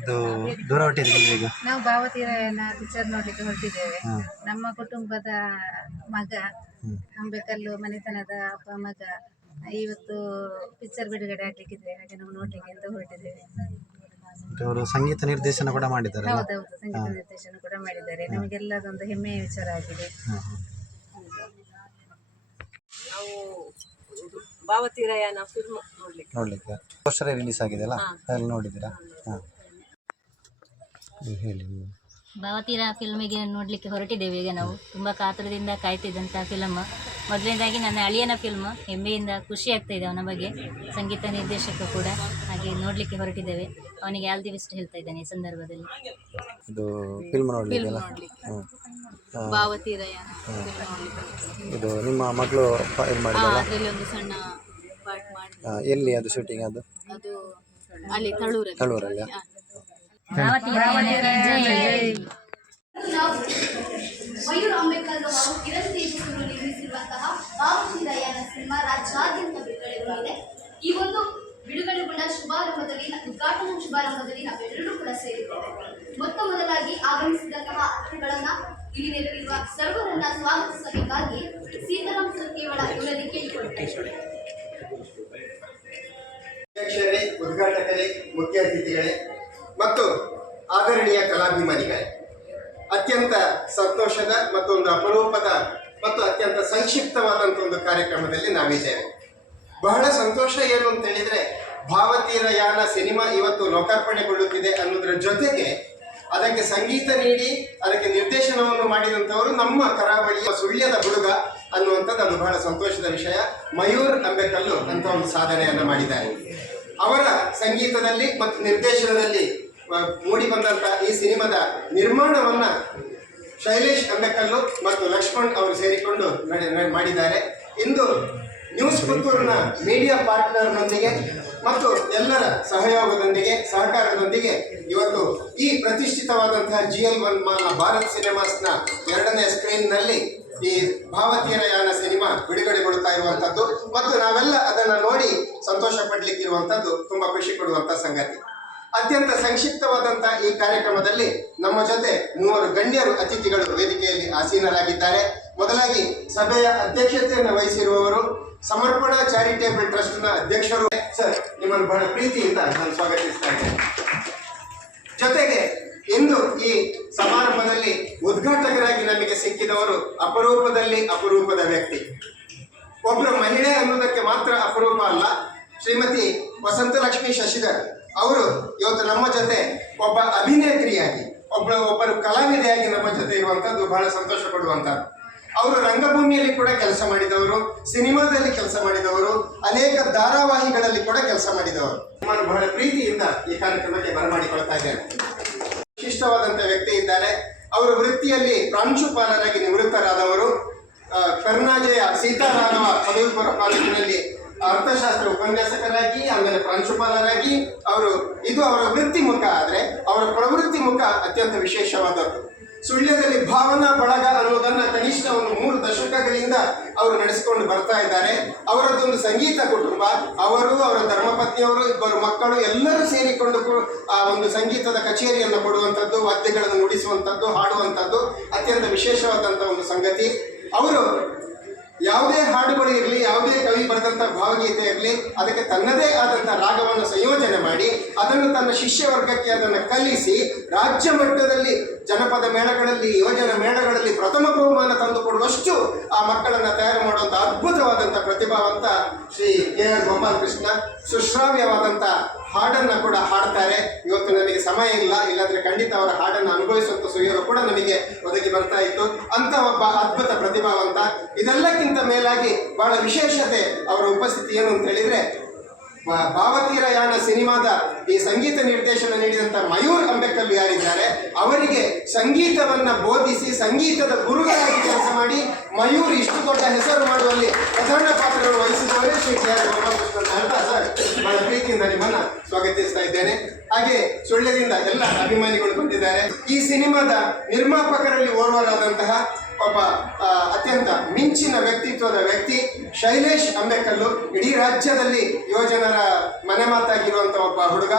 ಇದು ದೂರ ಹೊಟ್ಟಿದೆ ನಿಮ್ಗೆ ಈಗ? ನಾವು ಭಾವತೀರಾಯನ ಪಿಕ್ಚರ್ ನೋಡ್ಲಿಕ್ಕೆ ಹೊರಟಿದ್ದೇವೆ. ನಮ್ಮ ಕುಟುಂಬದ ಮಗ ಅಂಬೆಕಲ್ಲು ಮನೆತನದ ಅಪ್ಪ ಮಗ ಇವತ್ತು ಪಿಕ್ಚರ್ ಬಿಡುಗಡೆ ಆಗ್ಲಿಕ್ಕಿದೆ. ಹಾಗೆ ನಾವು ನೋಡ್ಲಿಕ್ಕೆ ಅಂತ ಹೊರಟಿದ್ದೇವೆ. ಅವರು ಸಂಗೀತ ನಿರ್ದೇಶನ ಕೂಡ ಮಾಡಿದ್ದಾರೆ ಹೌದೌದು ಸಂಗೀತ ನಿರ್ದೇಶನ ಕೂಡ ಮಾಡಿದ್ದಾರೆ. ನಮಗೆಲ್ಲ ಅದೊಂದು ಹೆಮ್ಮೆಯ ವಿಚಾರ ಆಗಿದೆ. ನಾವು ಭಾವತೀರಯಾನ ಫಿಲ್ಮ್ ನೋಡ್ಲಿಕ್ಕೆ. ನೋಡ್ಲಿಕ್ಕೆ. ಪೋಸ್ಟರ್ ರಿಲೀಸ್ ಆಗಿದೆ ಅಲ್ಲ ಅಲ್ಲಿ ನೋಡಿದ್ದೀರಾ? ಹಾಂ ಹೇಳಿ ಭಾವತೀರ ಫಿಲ್ಮಿಗೆ ನೋಡಲಿಕ್ಕೆ ಹೊರಟಿದ್ದೇವೆ ಈಗ ನಾವು. ತುಂಬಾ ಕಾತುರದಿಂದ ಕಾಯ್ತಿದ್ದಂಥ ಫಿಲಮ್ ಮೊದಲನೇದಾಗಿ ನನ್ನ ಅಳಿಯನ ಫಿಲ್ಮ್ ಹೆಮ್ಮೆಯಿಂದ ಖುಷಿ ಆಗ್ತಾ ಇದೆ ಅವನ ಬಗ್ಗೆ. ಸಂಗೀತ ನಿರ್ದೇಶಕ ಕೂಡ ಹಾಗೆ ನೋಡಲಿಕ್ಕೆ ಹೊರಟಿದ್ದೇವೆ. ಅವನಿಗೆ ಆಲ್ ದಿ ಬೆಸ್ಟ್ ಹೇಳ್ತಾ ಇದ್ದಾನೆ ಈ ಸಂದರ್ಭದಲ್ಲಿ. ಇದು ಫಿಲ್ಮ್ ಇದು ನಿಮ್ಮ ಮಗಳು ಫೈಲ್ ಮಾಡಿದಲ್ಲ? ಅದರಲ್ಲಿ ಒಂದು ಸಣ್ಣ ಮಾಡಿ ಎಲ್ಲಿ ಅದು ಶೂಟಿಂಗ್ ಅದು? ಅದು ಅಲ್ಲಿ ತಳೂರಲ್ಲಿ. ತಳೂರಲ್ಲಿ ಮಯೂರ್ ಅಂಬೇಡ್ಕರ್ ಅವರು ಕಿರಣ್ ತೇಜಸ್ವಿಗಳು ನಿರ್ಮಿಸಿರುವಂತಹ ಭಾವಚಿರಯನ ಸಿನಿಮಾ ರಾಜ್ಯಾದ್ಯಂತ ಬಿಡುಗಡೆಗೊಂಡಿದೆ ಈ ಒಂದು ಬಿಡುಗಡೆಗೊಂಡ ಶುಭಾರಂಭದಲ್ಲಿ ಉದ್ಘಾಟನಾ ಶುಭಾರಂಭದಲ್ಲಿ ನಾವೆಲ್ಲರೂ ಕೂಡ ಸೇರಿದ್ದೇವೆ ಮೊತ್ತ ಮೊದಲಾಗಿ ಆಗಮಿಸಿದಂತಹ ಅತಿಥಿಗಳನ್ನ ಇಲ್ಲಿ ನೆರವಿರುವ ಸರ್ವರನ್ನ ಸ್ವಾಗತಿಸಬೇಕಾಗಿ ಸೀತಾರಾಮ್ ಸರ್ಕೇವಳ ಇವರಲ್ಲಿ ಕೇಳಿಕೊಳ್ಳುತ್ತೇವೆ ಅಧ್ಯಕ್ಷರೇ ಉದ್ಘಾಟಕರೇ, ಮುಖ್ಯ ಅತಿಥಿಗಳೇ, ಮತ್ತು ಆದರಣೀಯ ಕಲಾಭಿಮಾನಿಗಳೇ. ಅತ್ಯಂತ ಸಂತೋಷದ ಮತ್ತೊಂದು ಅಪರೂಪದ ಮತ್ತು ಅತ್ಯಂತ ಸಂಕ್ಷಿಪ್ತವಾದಂಥ ಒಂದು ಕಾರ್ಯಕ್ರಮದಲ್ಲಿ ನಾವಿದ್ದೇವೆ. ಬಹಳ ಸಂತೋಷ ಏನು ಅಂತ ಹೇಳಿದ್ರೆ ಭಾವತೀರಯಾನ ಸಿನಿಮಾ ಇವತ್ತು ಲೋಕಾರ್ಪಣೆಗೊಳ್ಳುತ್ತಿದೆ ಅನ್ನೋದರ ಜೊತೆಗೆ ಅದಕ್ಕೆ ಸಂಗೀತ ನೀಡಿ, ಅದಕ್ಕೆ ನಿರ್ದೇಶನವನ್ನು ಮಾಡಿದಂಥವರು ನಮ್ಮ ಕರಾವಳಿಯ ಸುಳ್ಯದ ಹುಡುಗ ಅನ್ನುವಂಥದ್ದು ಅದು ಬಹಳ ಸಂತೋಷದ ವಿಷಯ. ಮಯೂರ್ ಅಂಬೇಕಲ್ಲು ಅಂತ ಒಂದು ಸಾಧನೆಯನ್ನು ಮಾಡಿದ್ದಾರೆ. ಅವರ ಸಂಗೀತದಲ್ಲಿ ಮತ್ತು ನಿರ್ದೇಶನದಲ್ಲಿ ಮೂಡಿ ಬಂದಂಥ ಈ ಸಿನಿಮಾದ ನಿರ್ಮಾಣವನ್ನ ಶೈಲೇಶ್ ಅಂಬೇಕಲ್ಲು ಮತ್ತು ಲಕ್ಷ್ಮಣ್ ಅವರು ಸೇರಿಕೊಂಡು ಮಾಡಿದ್ದಾರೆ. ಇಂದು ನ್ಯೂಸ್ ಪುತ್ತೂರಿನ ಮೀಡಿಯಾ ಪಾರ್ಟ್ನರ್ನೊಂದಿಗೆ ಮತ್ತು ಎಲ್ಲರ ಸಹಯೋಗದೊಂದಿಗೆ, ಸಹಕಾರದೊಂದಿಗೆ ಇವತ್ತು ಈ ಪ್ರತಿಷ್ಠಿತವಾದಂತಹ ಜಿ ಎಲ್ ಒನ್ ಮಾಲ್ನ ಭಾರತ್ ಸಿನಿಮಾಸ್ನ ಎರಡನೇ ಸ್ಕ್ರೀನ್ನಲ್ಲಿ ಈ ಭಾವತೀರಯಾನ ಸಿನಿಮಾ ಬಿಡುಗಡೆಗೊಳ್ತಾ ಇರುವಂಥದ್ದು. ಮತ್ತು ನಾವೆಲ್ಲ ಅದನ್ನು ನೋಡಿ ಸಂತೋಷ ಪಡ್ಲಿಕ್ಕಿರುವಂಥದ್ದು, ತುಂಬ ಖುಷಿ ಕೊಡುವಂಥ ಸಂಗತಿ. ಅತ್ಯಂತ ಸಂಕ್ಷಿಪ್ತವಾದಂಥ ಈ ಕಾರ್ಯಕ್ರಮದಲ್ಲಿ ನಮ್ಮ ಜೊತೆ ಮೂವರು ಗಣ್ಯರು ಅತಿಥಿಗಳು ವೇದಿಕೆಯಲ್ಲಿ ಆಸೀನರಾಗಿದ್ದಾರೆ. ಮೊದಲಾಗಿ ಸಭೆಯ ಅಧ್ಯಕ್ಷತೆಯನ್ನು ವಹಿಸಿರುವವರು, ಸಮರ್ಪಣಾ ಚಾರಿಟೇಬಲ್ ಟ್ರಸ್ಟ್ನ ಅಧ್ಯಕ್ಷರು ಸರ್ ನಿಮ್ಮನ್ನು ಬಹಳ ಪ್ರೀತಿಯಿಂದ ನಾನು ಸ್ವಾಗತಿಸ್ತಾ ಇದ್ದೇನೆ. ಜೊತೆಗೆ ಇಂದು ಈ ಸಮಾರಂಭದಲ್ಲಿ ಉದ್ಘಾಟಕರಾಗಿ ನಮಗೆ ಸಿಕ್ಕಿದವರು ಅಪರೂಪದಲ್ಲಿ ಅಪರೂಪದ ವ್ಯಕ್ತಿ. ಒಬ್ಬರು ಮಹಿಳೆ ಅನ್ನೋದಕ್ಕೆ ಮಾತ್ರ ಅಪರೂಪ ಅಲ್ಲ, ಶ್ರೀಮತಿ ವಸಂತಲಕ್ಷ್ಮಿ ಶಶಿಧರ್ ಅವರು ಇವತ್ತು ನಮ್ಮ ಜೊತೆ ಒಬ್ಬ ಅಭಿನೇತ್ರಿಯಾಗಿ, ಒಬ್ಬ ಒಬ್ಬರು ಕಲಾವಿದೆಯಾಗಿ ನಮ್ಮ ಜೊತೆ ಇರುವಂಥದ್ದು ಬಹಳ ಸಂತೋಷ ಪಡುವಂಥದ್ದು. ಅವರು ರಂಗಭೂಮಿಯಲ್ಲಿ ಕೂಡ ಕೆಲಸ ಮಾಡಿದವರು, ಸಿನಿಮಾದಲ್ಲಿ ಕೆಲಸ ಮಾಡಿದವರು, ಅನೇಕ ಧಾರಾವಾಹಿಗಳಲ್ಲಿ ಕೂಡ ಕೆಲಸ ಮಾಡಿದವರು. ನಾನು ಬಹಳ ಪ್ರೀತಿಯಿಂದ ಈ ಕಾರ್ಯಕ್ರಮಕ್ಕೆ ಬರಮಾಡಿಕೊಳ್ತಾ ಇದ್ದೇನೆ. ವಿಶಿಷ್ಟವಾದಂಥ ವ್ಯಕ್ತಿ ಇದ್ದಾರೆ. ಅವರು ವೃತ್ತಿಯಲ್ಲಿ ಪ್ರಾಂಶುಪಾಲರಾಗಿ ನಿವೃತ್ತರಾದವರು ಕರ್ನಾಜಯ ಸೀತಾರಾಮ ಪದವಿ ಪೂರ್ವ ಕಾಲೇಜಿನಲ್ಲಿ ಅರ್ಥಶಾಸ್ತ್ರ ಉಪನ್ಯಾಸಕರಾಗಿ, ಆಮೇಲೆ ಪ್ರಾಂಶುಪಾಲರಾಗಿ. ಅವರು, ಇದು ಅವರ ವೃತ್ತಿ ಮುಖ ಆದರೆ, ಅವರ ಪ್ರವೃತ್ತಿ ಮುಖ ಅತ್ಯಂತ ವಿಶೇಷವಾದದ್ದು. ಸುಳ್ಯದಲ್ಲಿ ಭಾವನಾ ಬಳಗ ಅನ್ನೋದನ್ನ ಕನಿಷ್ಠ ಒಂದು ಮೂರು ದಶಕಗಳಿಂದ ಅವರು ನಡೆಸಿಕೊಂಡು ಬರ್ತಾ ಇದ್ದಾರೆ. ಅವರದ್ದೊಂದು ಸಂಗೀತ ಕುಟುಂಬ, ಅವರು, ಅವರ ಧರ್ಮಪತ್ನಿಯವರು, ಇಬ್ಬರು ಮಕ್ಕಳು ಎಲ್ಲರೂ ಸೇರಿಕೊಂಡು ಆ ಒಂದು ಸಂಗೀತದ ಕಚೇರಿಯನ್ನು ಕೊಡುವಂಥದ್ದು, ವಾದ್ಯಗಳನ್ನು ನುಡಿಸುವಂಥದ್ದು, ಹಾಡುವಂಥದ್ದು ಅತ್ಯಂತ ವಿಶೇಷವಾದಂಥ ಒಂದು ಸಂಗತಿ. ಅವರು ಯಾವುದೇ ಹಾಡುಗಳು ಇರಲಿ ಕವಿ ಭಾವಗೀತೆ ಇರಲಿ, ಅದಕ್ಕೆ ತನ್ನದೇ ಆದಂಥ ರಾಗವನ್ನು ಸಂಯೋಜನೆ ಮಾಡಿ, ಅದನ್ನು ತನ್ನ ಶಿಷ್ಯ ವರ್ಗಕ್ಕೆ ಅದನ್ನು ಕಲಿಸಿ, ರಾಜ್ಯ ಮಟ್ಟದಲ್ಲಿ, ಜನಪದ ಮೇಳಗಳಲ್ಲಿ, ಯೋಜನಾ ಮೇಳಗಳಲ್ಲಿ ಪ್ರಥಮ ಬಹುಮಾನ ತಂದುಕೊಡುವಷ್ಟು ಆ ಮಕ್ಕಳನ್ನು ತಯಾರು ಮಾಡುವಂಥ ಅದ್ಭುತವಾದಂಥ ಪ್ರತಿಭಾವಂತ ಶ್ರೀ ಕೆ ಆರ್ ಗೋಪಾಲಕೃಷ್ಣ ಸುಶ್ರಾವ್ಯವಾದಂಥ ಹಾಡನ್ನು ಕೂಡ ಹಾಡ್ತಾರೆ. ಇವತ್ತು ನನಗೆ ಸಮಯ ಇಲ್ಲ, ಇಲ್ಲಾಂದ್ರೆ ಖಂಡಿತ ಅವರ ಹಾಡನ್ನು ಅನುಭವಿಸುವಂಥ ಸುಯೋಗ ಕೂಡ ನಮಗೆ ಒದಗಿ ಬರ್ತಾ ಇತ್ತು. ಅಂತ ಒಬ್ಬ ಅದ್ಭುತ ಪ್ರತಿಭಾವಂತ. ಇದೆಲ್ಲಕ್ಕಿಂತ ಮೇಲಾಗಿ ಬಹಳ ವಿಶೇಷತೆ ಅವರ ಉಪಸ್ಥಿತಿ ಏನು ಅಂತ ಹೇಳಿದ್ರೆ ಭಾವತೀರಯಾನ ಭಾವತೀರ ಯಾನ ಸಿನಿಮಾದ ಈ ಸಂಗೀತ ನಿರ್ದೇಶನ ನೀಡಿದಂಥ ಮಯೂರ್ ಅಂಬೇಕಲ್ ಯಾರಿದ್ದಾರೆ, ಅವರಿಗೆ ಸಂಗೀತವನ್ನ ಬೋಧಿಸಿ, ಸಂಗೀತದ ಗುರುಗಳಾಗಿ ಕೆಲಸ ಮಾಡಿ ಮಯೂರ್ ಇಷ್ಟು ದೊಡ್ಡ ಹೆಸರು ಮಾಡುವಲ್ಲಿ ಪ್ರಧಾನ ಪಾತ್ರವನ್ನು ವಹಿಸಿದವರೇ ಶ್ರೀ ಕೆ ಆರ್ ಗೋಪಾಲಕೃಷ್ಣ ಅಂತ ಸರ್ ಬಹಳ ಪ್ರೀತಿಯಿಂದ ನಿಮ್ಮನ್ನ ಸ್ವಾಗತಿಸ್ತಾ ಇದ್ದೇನೆ. ಹಾಗೆ ಸುಳ್ಳ್ಯದಿಂದ ಎಲ್ಲ ಅಭಿಮಾನಿಗಳು ಬಂದಿದ್ದಾರೆ. ಈ ಸಿನಿಮಾದ ನಿರ್ಮಾಪಕರಲ್ಲಿ ಓರ್ವರಾದಂತಹ ಒಬ್ಬ ಅತ್ಯಂತ ಮಿಂಚಿನ ವ್ಯಕ್ತಿತ್ವದ ವ್ಯಕ್ತಿ ಶೈಲೇಶ್ ಅಂಬೇಕಲ್ಲು ಇಡೀ ರಾಜ್ಯದಲ್ಲಿ ಯುವಜನರ ಮನೆ ಮಾತಾಗಿರುವಂತಹ ಒಬ್ಬ ಹುಡುಗ.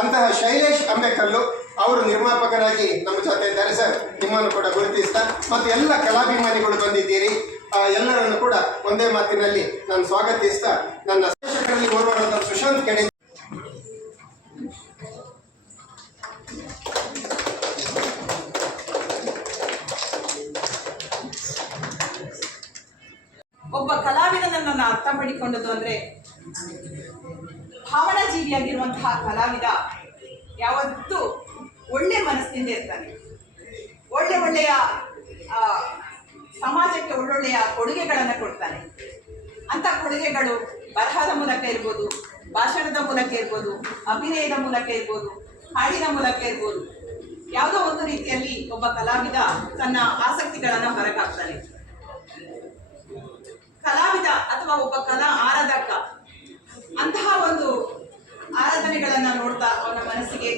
ಅಂತಹ ಶೈಲೇಶ್ ಅಂಬೇಕಲ್ಲು ಅವರು ನಿರ್ಮಾಪಕರಾಗಿ ನಮ್ಮ ಜೊತೆ ಇದ್ದಾರೆ ಸರ್. ನಿಮ್ಮನ್ನು ಕೂಡ ಗುರುತಿಸ್ತಾ ಮತ್ತು ಎಲ್ಲ ಕಲಾಭಿಮಾನಿಗಳು ಬಂದಿದ್ದೀರಿ. ಎಲ್ಲರನ್ನು ಕೂಡ ಒಂದೇ ಮಾತಿನಲ್ಲಿ ನಾನು ಸ್ವಾಗತಿಸ್ತಾ ನನ್ನ ಓರ್ವರಾದ ಕೆಡೆ ಒಬ್ಬ ಕಲಾವಿದನನ್ನ ಅರ್ಥ ಮಾಡಿಕೊಂಡದ್ದು ಅಂದ್ರೆ ಭಾವನಾ ಜೀವಿಯಾಗಿರುವಂತಹ ಕಲಾವಿದ ಯಾವತ್ತೂ ಒಳ್ಳೆ ಮನಸ್ಸಿನಿಂದ ಇರ್ತಾನೆ. ಒಳ್ಳೆ ಒಳ್ಳೆಯ ಸಮಾಜಕ್ಕೆ ಒಳ್ಳೊಳ್ಳೆಯ ಕೊಡುಗೆಗಳನ್ನು ಕೊಡ್ತಾನೆ. ಅಂತ ಕೊಡುಗೆಗಳು ಬರಹದ ಮೂಲಕ ಇರ್ಬೋದು ಭಾಷಣದ ಮೂಲಕ ಇರ್ಬೋದು, ಅಭಿನಯದ ಮೂಲಕ ಇರ್ಬೋದು, ಹಾಡಿನ ಮೂಲಕ ಇರ್ಬೋದು, ಯಾವುದೋ ಒಂದು ರೀತಿಯಲ್ಲಿ ಒಬ್ಬ ಕಲಾವಿದ ತನ್ನ ಆಸಕ್ತಿಗಳನ್ನು ಹೊರಗಾಕ್ತಾನೆ. ಕಲಾವಿದ ಅಥವಾ ಒಬ್ಬ ಕಲಾ ಆರಾಧಕ, ಅಂತಹ ಒಂದು ಆರಾಧನೆಗಳನ್ನ ನೋಡ್ತಾ ಅವನ ಮನಸ್ಸಿಗೆ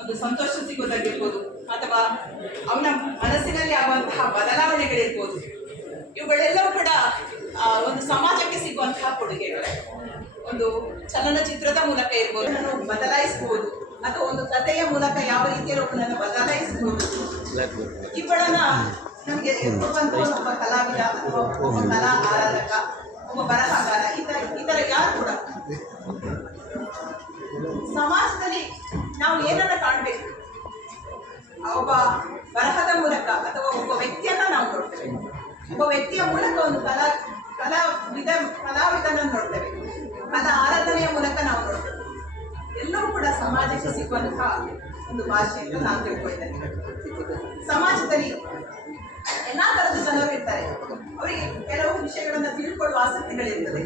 ಒಂದು ಸಂತೋಷ ಸಿಗೋದಾಗಿರ್ಬೋದು ಅಥವಾ ಅವನ ಮನಸ್ಸಿನಲ್ಲಿ ಆಗುವಂತಹ ಬದಲಾವಣೆಗಳಿರ್ಬೋದು. ಇವುಗಳೆಲ್ಲವೂ ಕೂಡ ಒಂದು ಸಮಾಜಕ್ಕೆ ಸಿಗುವಂತಹ ಕೊಡುಗೆಗಳು. ಒಂದು ಚಲನಚಿತ್ರದ ಮೂಲಕ ಇರ್ಬೋದು. ನಾನು ಬದಲಾಯಿಸಬಹುದು ಅಥವಾ ಒಂದು ಕಥೆಯ ಮೂಲಕ ಯಾವ ರೀತಿಯಲ್ಲಿ ಒಬ್ಬನನ್ನು ಬದಲಾಯಿಸಬಹುದು ಇವಳನ್ನ ನಮಗೆ ಕೊಡುವಂತ ಒಬ್ಬ ಕಲಾವಿದ ಅಥವಾ ಒಬ್ಬ ಕಲಾ ಆರಾಧಕ ಒಬ್ಬ ಬರಹಗಾರ ಇತರ ಇತರ ಯಾರು ಕೂಡ ಸಮಾಜದಲ್ಲಿ ನಾವು ಏನನ್ನ ಕಾಣಬೇಕು? ಒಬ್ಬ ಬರಹದ ಮೂಲಕ ಅಥವಾ ಒಬ್ಬ ವ್ಯಕ್ತಿಯನ್ನ ನಾವು ನೋಡ್ತೇವೆ ಒಬ್ಬ ವ್ಯಕ್ತಿಯ ಮೂಲಕ ಒಂದು ಕಲಾ ಕಲಾವಿದ ಕಲಾವಿದನ ನೋಡ್ತೇವೆ. ಕಲಾ ಆರಾಧನೆಯ ಮೂಲಕ ನಾವು ನೋಡ್ತೇವೆ. ಎಲ್ಲರೂ ಕೂಡ ಸಮಾಜಕ್ಕೆ ಸಿಗುವಂತಹ ಒಂದು ಭಾಷೆ ಅಂತ ನಾನು ತಿಳ್ಕೊಳ್ತೇನೆ ಸಮಾಜದಲ್ಲಿ ಎಲ್ಲಾ ತರದ ಜನರು ಇರ್ತಾರೆ. ಅವರಿಗೆ ಕೆಲವು ವಿಷಯಗಳನ್ನ ತಿಳ್ಕೊಳ್ಳುವ ಆಸಕ್ತಿಗಳಿರ್ತದೆ.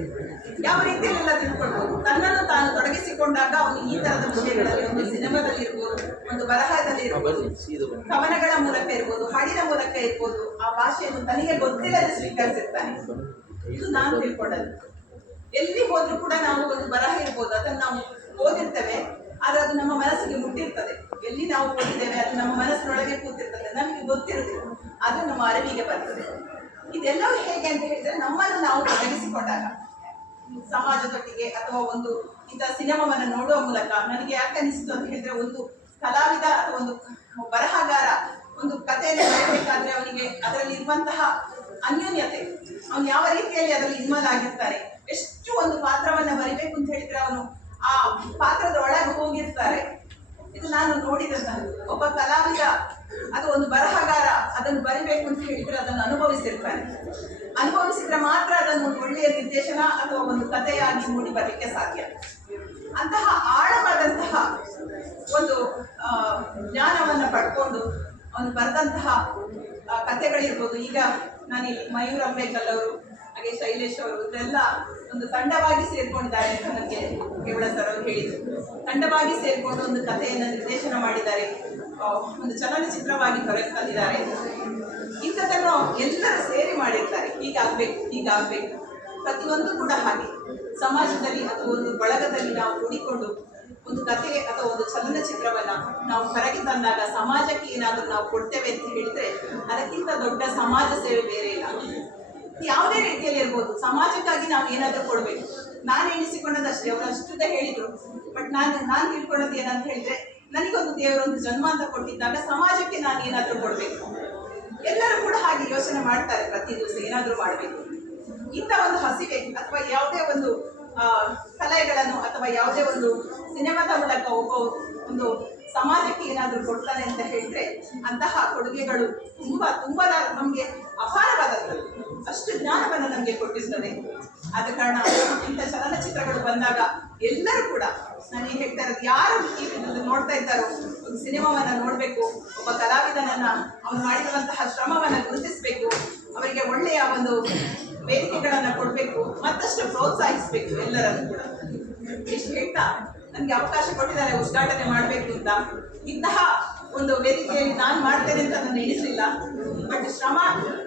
ಯಾವ ರೀತಿಯಲ್ಲೆಲ್ಲ ತಿಳ್ಕೊಳ್ಬಹುದು ತನ್ನನ್ನು ತಾನು ತೊಡಗಿಸಿಕೊಂಡಾಗ ಅವನು ಈ ತರದ ವಿಷಯಗಳಲ್ಲಿ ಒಂದು ಸಿನಿಮಾದಲ್ಲಿ ಇರ್ಬೋದು ಒಂದು ಬರಹದಲ್ಲಿ ಇರ್ಬೋದು ಕವನಗಳ ಮೂಲಕ ಇರ್ಬೋದು ಹಾಡಿನ ಮೂಲಕ ಇರ್ಬೋದು ಆ ಭಾಷೆಯನ್ನು ತನಗೆ ಗೊತ್ತಿಲ್ಲದೆ ಸ್ವೀಕರಿಸಿರ್ತಾನೆ. ಇದು ನಾನು ತಿಳ್ಕೊಂಡದ್ದು ಎಲ್ಲಿ ಹೋದ್ರು ಕೂಡ ನಾವು ಒಂದು ಬರಹ ಇರ್ಬೋದು, ಅದನ್ನು ನಾವು ಓದಿರ್ತೇವೆ, ಆದ್ರೆ ಅದು ನಮ್ಮ ಮನಸ್ಸಿಗೆ ಮುಟ್ಟಿರ್ತದೆ. ಎಲ್ಲಿ ನಾವು ಓದಿದ್ದೇವೆ, ಅದು ನಮ್ಮ ಮನಸ್ಸಿನೊಳಗೆ ಕೂತಿರ್ತದೆ, ನಮಗೆ ಗೊತ್ತಿರುತ್ತೆ ಅದು ನಮ್ಮ ಅರಿವಿಗೆ ಬರ್ತದೆ. ಇದೆಲ್ಲವೂ ಹೇಗೆ ಅಂತ ಹೇಳಿದ್ರೆ ನಮ್ಮನ್ನು ನಾವು ತೊಡಗಿಸಿಕೊಂಡಾಗ, ಸಮಾಜದೊಟ್ಟಿಗೆ ಅಥವಾ ಒಂದು ಇಂಥ ಸಿನಿಮಾವನ್ನು ನೋಡುವ ಮೂಲಕ, ನನಗೆ ಯಾಕೆ ಅನಿಸ್ತು ಅಂತ ಹೇಳಿದ್ರೆ, ಒಂದು ಕಲಾವಿದ ಅಥವಾ ಒಂದು ಬರಹಗಾರ, ಒಂದು ಕಥೆಯನ್ನು ಹೇಳಬೇಕಾದ್ರೆ ಅವನಿಗೆ ಅದರಲ್ಲಿ ಇರುವಂತಹ ಅನ್ಯೋನ್ಯತೆ. ಅವನು ಯಾವ ರೀತಿಯಲ್ಲಿ ಅದರಲ್ಲಿ ಇನ್ವಾಲ್ವ್ ಆಗಿರ್ತಾರೆ, ಎಷ್ಟು ಒಂದು ಪಾತ್ರವನ್ನ ಬರಿಬೇಕು ಅಂತ ಹೇಳಿದ್ರೆ ಅವನು ಆ ಪಾತ್ರದ ಒಳಗೆ ಹೋಗಿರ್ತಾರೆ. ಇದು ನಾನು ನೋಡಿದಂತ ಒಬ್ಬ ಕಲಾವಿದ, ಅದು ಒಂದು ಬರಹಗಾರ, ಅದನ್ನು ಬರಿಬೇಕು ಅಂತ ಹೇಳಿದ್ರೆ ಅದನ್ನು ಅನುಭವಿಸಿರ್ತಾನೆ ಅನುಭವಿಸಿದ್ರೆ ಮಾತ್ರ ಅದನ್ನು ಒಂದು ಒಳ್ಳೆಯ ನಿರ್ದೇಶನ ಅಥವಾ ಒಂದು ಕಥೆಯಾಗಿ ಮೂಡಿ ಬರಲಿಕ್ಕೆ ಸಾಧ್ಯ. ಅಂತಹ ಆಳವಾದಂತಹ ಒಂದು ಜ್ಞಾನವನ್ನು ಪಡ್ಕೊಂಡು ಅವನು ಬರೆದಂತಹ ಕಥೆಗಳಿರ್ಬೋದು. ಈಗ ನಾನಿಲ್ಲಿ ಮಯೂರ್ ಅಂಬೇಕಲ್ ಅವರು, ಹಾಗೆ ಶೈಲೇಶ್ ಅವರು ಇದೆಲ್ಲ ಒಂದು ತಂಡವಾಗಿ ಸೇರ್ಕೊಂಡಿದ್ದಾರೆ ಅಂತ ನನಗೆ ಕೇವಲ ಸರ್ ಅವರು ಹೇಳಿದರು. ತಂಡವಾಗಿ ಸೇರ್ಕೊಂಡು ಒಂದು ಕಥೆಯನ್ನು ನಿರ್ದೇಶನ ಮಾಡಿದ್ದಾರೆ. ಒಂದು ಚಲನಚಿತ್ರವಾಗಿ ಹೊರಗೆ ತಂದಿದ್ದಾರೆ ಇಂಥದ್ದನ್ನು ಎಲ್ಲರೂ ಸೇರಿ ಮಾಡಿರ್ತಾರೆ. ಹೀಗಾಗಬೇಕು ಹೀಗಾಗಬೇಕು. ಪ್ರತಿಯೊಂದು ಕೂಡ ಹಾಗೆ. ಸಮಾಜದಲ್ಲಿ ಅಥವಾ ಒಂದು ಬಳಗದಲ್ಲಿ ನಾವು ಕೂಡಿಕೊಂಡು ಒಂದು ಕಥೆ ಅಥವಾ ಒಂದು ಚಲನಚಿತ್ರವನ್ನ ನಾವು ಹೊರಗೆ ತಂದಾಗ ಸಮಾಜಕ್ಕೆ ಏನಾದರೂ ನಾವು ಕೊಡ್ತೇವೆ ಅಂತ ಹೇಳಿದ್ರೆ ಅದಕ್ಕಿಂತ ದೊಡ್ಡ ಸಮಾಜ ಸೇವೆ ಬೇರೆ ಇಲ್ಲ. ಯಾವುದೇ ರೀತಿಯಲ್ಲಿ ಇರ್ಬೋದು. ಸಮಾಜಕ್ಕಾಗಿ ನಾವು ಏನಾದರೂ ಕೊಡಬೇಕು. ನಾನು ಎಣಿಸಿಕೊಂಡದಷ್ಟೇ, ಅವರು ಅಷ್ಟುದ ಹೇಳಿದ್ರು. ಬಟ್ ನಾನು ನಾನು ತಿಳ್ಕೊಳ್ಳೋದು ಏನಂತ ಹೇಳಿದ್ರೆ, ನನಗೊಂದು ದೇವರೊಂದು ಜನ್ಮ ಅಂತ ಕೊಟ್ಟಿದ್ದಾಗ ಸಮಾಜಕ್ಕೆ ನಾನು ಏನಾದರೂ ಕೊಡಬೇಕು. ಎಲ್ಲರೂ ಕೂಡ ಹಾಗೆ ಯೋಚನೆ ಮಾಡ್ತಾರೆ ಪ್ರತಿ ದಿವಸ ಏನಾದರೂ ಮಾಡಬೇಕು. ಇಂಥ ಒಂದು ಹಸಿವೆ ಅಥವಾ ಯಾವುದೇ ಒಂದು ಕಲೆಗಳನ್ನು ಅಥವಾ ಯಾವುದೇ ಒಂದು ಸಿನಿಮಾದ ಮೂಲಕ ಒಬ್ಬ ಒಂದು ಸಮಾಜಕ್ಕೆ ಏನಾದರೂ ಕೊಡ್ತಾರೆ ಅಂತ ಹೇಳಿದ್ರೆ ಅಂತಹ ಕೊಡುಗೆಗಳು ತುಂಬಾ ತುಂಬಾ ನಮಗೆ ಅಪಾರವಾದದ್ದು. ಅಷ್ಟು ಜ್ಞಾನವನ್ನು ನಮಗೆ ಕೊಟ್ಟಿರ್ತದೆ. ಆದ ಕಾರಣ ಇಂಥ ಚಲನಚಿತ್ರಗಳು ಬಂದಾಗ ಎಲ್ಲರೂ ಕೂಡ ನಾನು ಹೇಳ್ತಾ ಇರೋದು, ಯಾರು ಈ ನೋಡ್ತಾ ಇದ್ದಾರೋ, ಒಂದು ಸಿನಿಮಾವನ್ನು ನೋಡಬೇಕು, ಒಬ್ಬ ಕಲಾವಿದನನ್ನ ಅವನು ಮಾಡಿರುವಂತಹ ಶ್ರಮವನ್ನ ಗುರುತಿಸಬೇಕು, ಅವರಿಗೆ ಒಳ್ಳೆಯ ಒಂದು ವೇದಿಕೆಗಳನ್ನ ಕೊಡಬೇಕು, ಮತ್ತಷ್ಟು ಪ್ರೋತ್ಸಾಹಿಸಬೇಕು ಎಲ್ಲರನ್ನು ಕೂಡ. ಇಷ್ಟು ಹೇಳ್ತಾ, ನನಗೆ ಅವಕಾಶ ಕೊಟ್ಟಿದ್ದಾರೆ, ಉದ್ಘಾಟನೆ ಮಾಡಬೇಕು ಅಂತ. ಇಂತಹ ಒಂದು ವೇದಿಕೆಯಲ್ಲಿ ನಾನು ಮಾಡ್ತೇನೆ ಅಂತ ನಾನು ಎಣಿಸಲಿಲ್ಲ ಬಟ್ ಶ್ರಮ,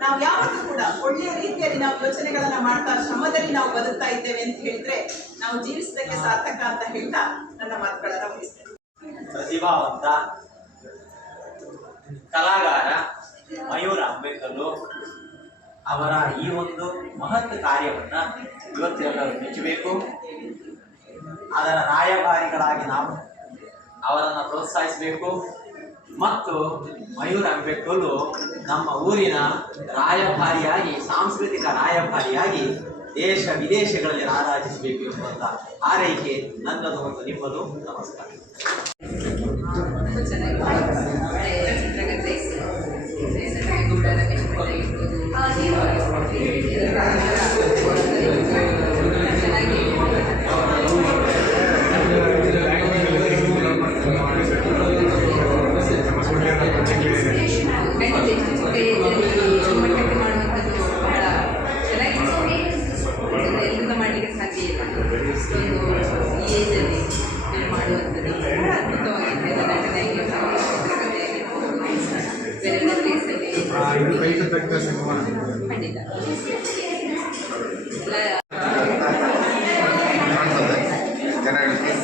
ನಾವು ಯಾವತ್ತೂ ಕೂಡ ಒಳ್ಳೆಯ ರೀತಿಯಲ್ಲಿ ನಾವು ಯೋಚನೆಗಳನ್ನ ಮಾಡ್ತಾ, ಶ್ರಮದಲ್ಲಿ ನಾವು ಬದುಕ್ತಾ ಇದ್ದೇವೆ ಅಂತ ಹೇಳಿದ್ರೆ ನಾವು ಜೀವಿಸೋದಕ್ಕೆ ಸಾರ್ಥಕ ಅಂತ ಹೇಳ್ತಾ ನನ್ನ ಮಾತುಗಳನ್ನ ಮುಗಿಸ್ತೇನೆ. ಪ್ರತಿಭಾವಂತ ಕಲಾಗಾರ ಮಯೂರ ಅಂಬೇಕಲ್ಲು ಅವರ ಈ ಒಂದು ಮಹತ್ ಕಾರ್ಯವನ್ನ ಇವತ್ತೆಲ್ಲರೂ ಮೆಚ್ಚಬೇಕು. ಅದರ ರಾಯಭಾರಿಗಳಾಗಿ ನಾವು ಅವರನ್ನು ಪ್ರೋತ್ಸಾಹಿಸಬೇಕು. ಮತ್ತು ಮಯೂರ್ ಅಂಬೇಡ್ಕರು ನಮ್ಮ ಊರಿನ ರಾಯಭಾರಿಯಾಗಿ, ಸಾಂಸ್ಕೃತಿಕ ರಾಯಭಾರಿಯಾಗಿ ದೇಶ ವಿದೇಶಗಳಲ್ಲಿ ರಾರಾಜಿಸಬೇಕು ಎಂಬಂತ ಆರೈಕೆ ನನ್ನದು ಮತ್ತು ನಿಮ್ಮದು ನಮಸ್ಕಾರ.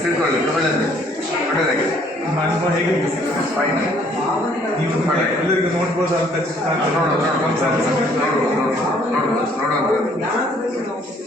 ತಿಳ್ಕೊಳ್ಳಿಕ್ಕೆ ಒಳ್ಳೆಯದು ಒಳ್ಳೆಯದಾಗಿದೆ ಅನುಭವ ಹೇಗಿತ್ತು ಫೈನ್ ನೀವು ಎಲ್ಲರಿಗೂ ನೋಡ್ಬೋದು ಚಿತ್ರ ನೋಡೋದು ನೋಡುವ ನೋಡುವ ನೋಡುವ ನೋಡುವಂಥದ್ದು